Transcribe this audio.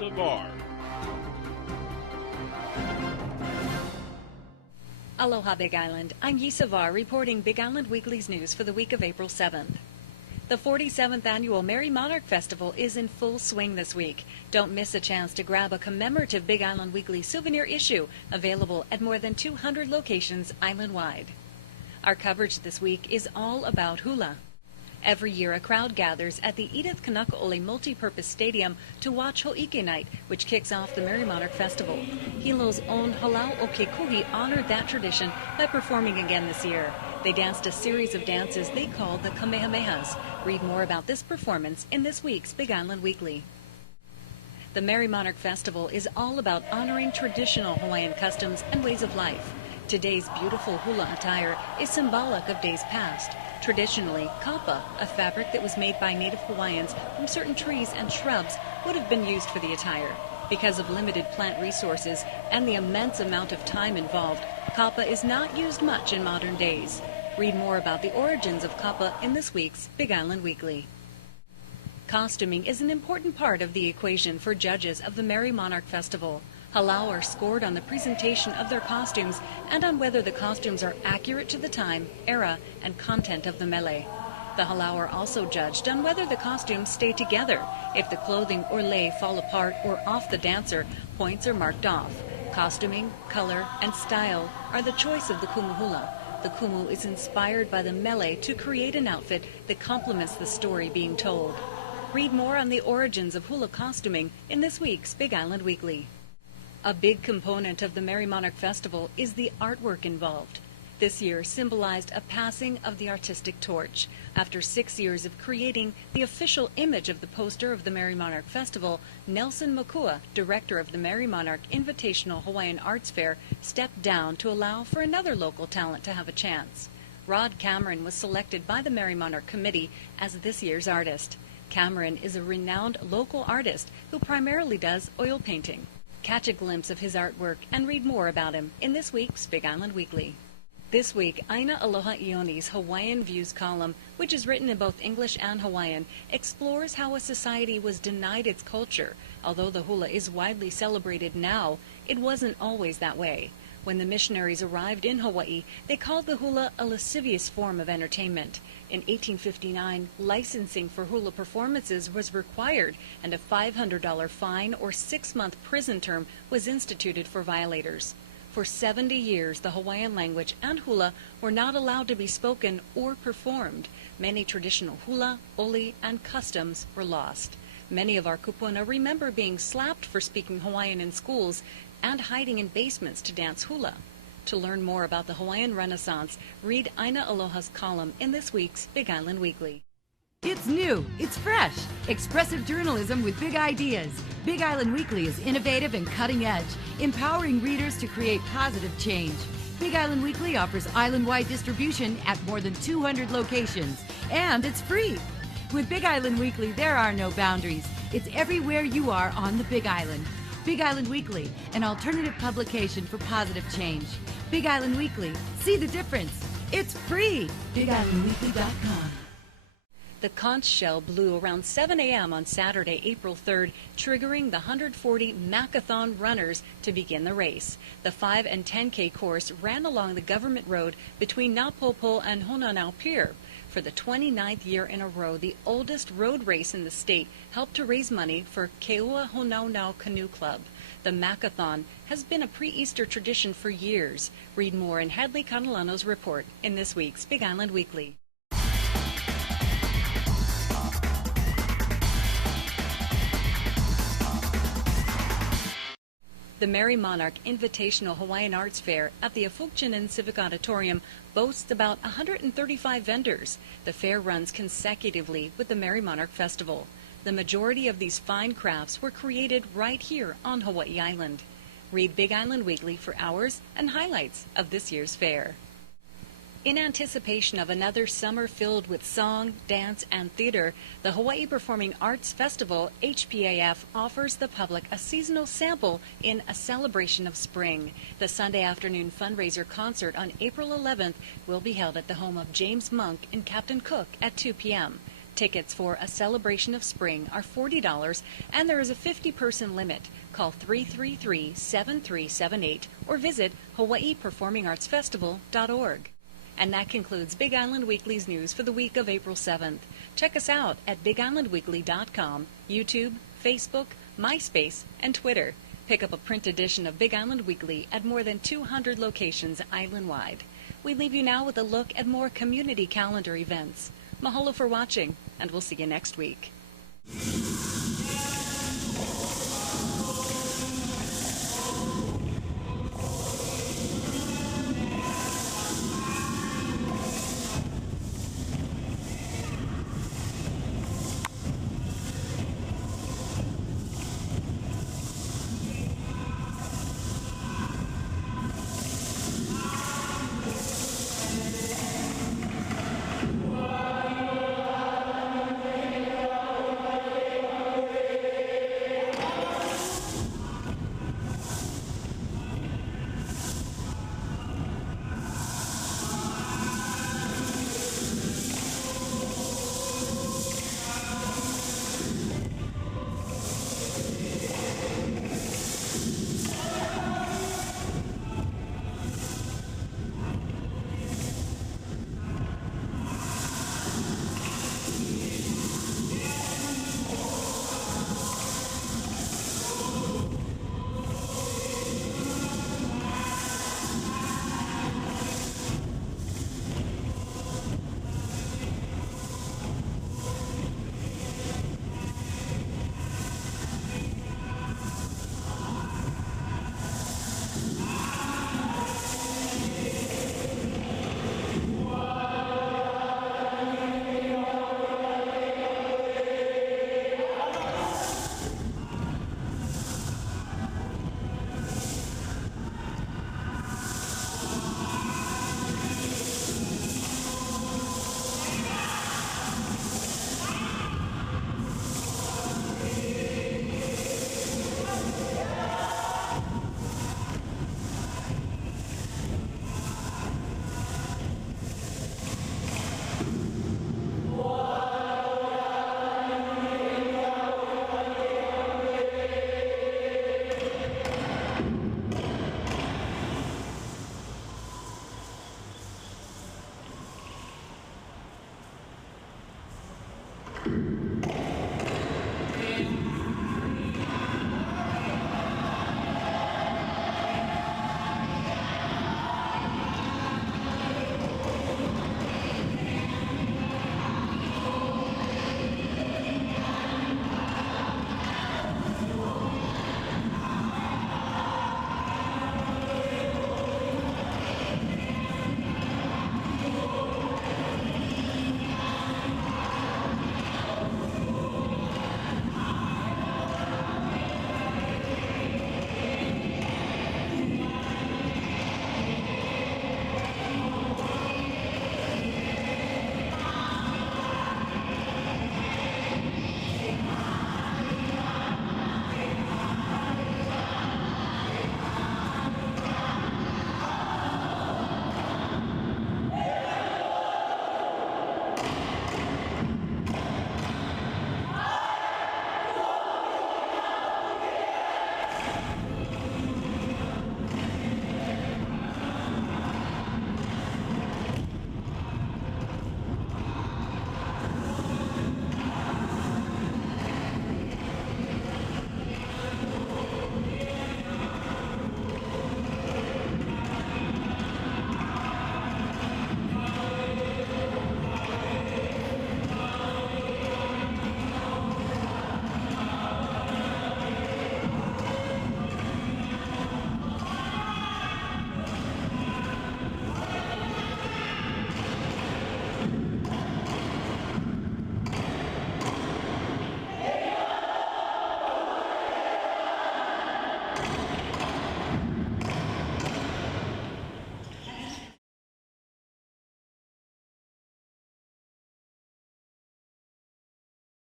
Savar. Aloha Big Island, I'm Yi Savar reporting Big Island Weekly's news for the week of April 7th. The 47th annual Merrie Monarch Festival is in full swing this week. Don't miss a chance to grab a commemorative Big Island Weekly souvenir issue available at more than 200 locations island-wide. Our coverage this week is all about hula. Every year, a crowd gathers at the Edith Kanakaole Multipurpose Stadium to watch Ho'ike Night, which kicks off the Merrie Monarch Festival. Hilo's own Halau o Kekuhi honored that tradition by performing again this year. They danced a series of dances they called the Kamehamehas. Read more about this performance in this week's Big Island Weekly. The Merrie Monarch Festival is all about honoring traditional Hawaiian customs and ways of life. Today's beautiful hula attire is symbolic of days past. Traditionally, kapa, a fabric that was made by Native Hawaiians from certain trees and shrubs, would have been used for the attire. Because of limited plant resources and the immense amount of time involved, kapa is not used much in modern days. Read more about the origins of kapa in this week's Big Island Weekly. Costuming is an important part of the equation for judges of the Merrie Monarch Festival. Halau are scored on the presentation of their costumes and on whether the costumes are accurate to the time, era, and content of the mele. The halau are also judged on whether the costumes stay together. If the clothing or lei fall apart or off the dancer, points are marked off. Costuming, color, and style are the choice of the kumu hula. The kumu is inspired by the mele to create an outfit that complements the story being told. Read more on the origins of hula costuming in this week's Big Island Weekly. A big component of the Merrie Monarch Festival is the artwork involved. This year symbolized a passing of the artistic torch. After 6 years of creating the official image of the poster of the Merrie Monarch Festival, Nelson Makua, director of the Merrie Monarch Invitational Hawaiian Arts Fair, stepped down to allow for another local talent to have a chance. Rod Cameron was selected by the Merrie Monarch Committee as this year's artist. Cameron is a renowned local artist who primarily does oil painting. Catch a glimpse of his artwork and read more about him in this week's Big Island Weekly. This week, Aina Aloha Ioni's Hawaiian Views column, which is written in both English and Hawaiian, explores how a society was denied its culture. Although the hula is widely celebrated now, it wasn't always that way. When the missionaries arrived in Hawaii, they called the hula a lascivious form of entertainment. In 1859, licensing for hula performances was required, and a $500 fine or 6-month prison term was instituted for violators. For 70 years, the Hawaiian language and hula were not allowed to be spoken or performed. Many traditional hula, oli, and customs were lost. Many of our kupuna remember being slapped for speaking Hawaiian in schools and hiding in basements to dance hula. To learn more about the Hawaiian Renaissance, read Aina Aloha's column in this week's Big Island Weekly. It's new, it's fresh, expressive journalism with big ideas. Big Island Weekly is innovative and cutting edge, empowering readers to create positive change. Big Island Weekly offers island-wide distribution at more than 200 locations, and it's free. With Big Island Weekly, there are no boundaries. It's everywhere you are on the Big Island. Big Island Weekly, an alternative publication for positive change. Big Island Weekly, see the difference. It's free. BigIslandWeekly.com. The conch shell blew around 7 a.m. on Saturday, April 3rd, triggering the 140 Macathon runners to begin the race. The 5 and 10K course ran along the government road between Napopo and Hononau Pier. For the 29th year in a row, the oldest road race in the state helped to raise money for Keua Honaunau Canoe Club. The Macathon has been a pre-Easter tradition for years. Read more in Hadley Catalano's report in this week's Big Island Weekly. The Merrie Monarch Invitational Hawaiian Arts Fair at the Afukchinen Civic Auditorium boasts about 135 vendors. The fair runs consecutively with the Merrie Monarch Festival. The majority of these fine crafts were created right here on Hawaii Island. Read Big Island Weekly for hours and highlights of this year's fair. In anticipation of another summer filled with song, dance, and theater, the Hawaii Performing Arts Festival, HPAF, offers the public a seasonal sample in a celebration of spring. The Sunday afternoon fundraiser concert on April 11th will be held at the home of James Monk in Captain Cook at 2 p.m. Tickets for A Celebration of Spring are $40 and there is a 50-person limit. Call 333-7378 or visit hawaiiperformingartsfestival.org. And that concludes Big Island Weekly's news for the week of April 7th. Check us out at BigIslandWeekly.com, YouTube, Facebook, MySpace, and Twitter. Pick up a print edition of Big Island Weekly at more than 200 locations island-wide. We leave you now with a look at more community calendar events. Mahalo for watching, and we'll see you next week.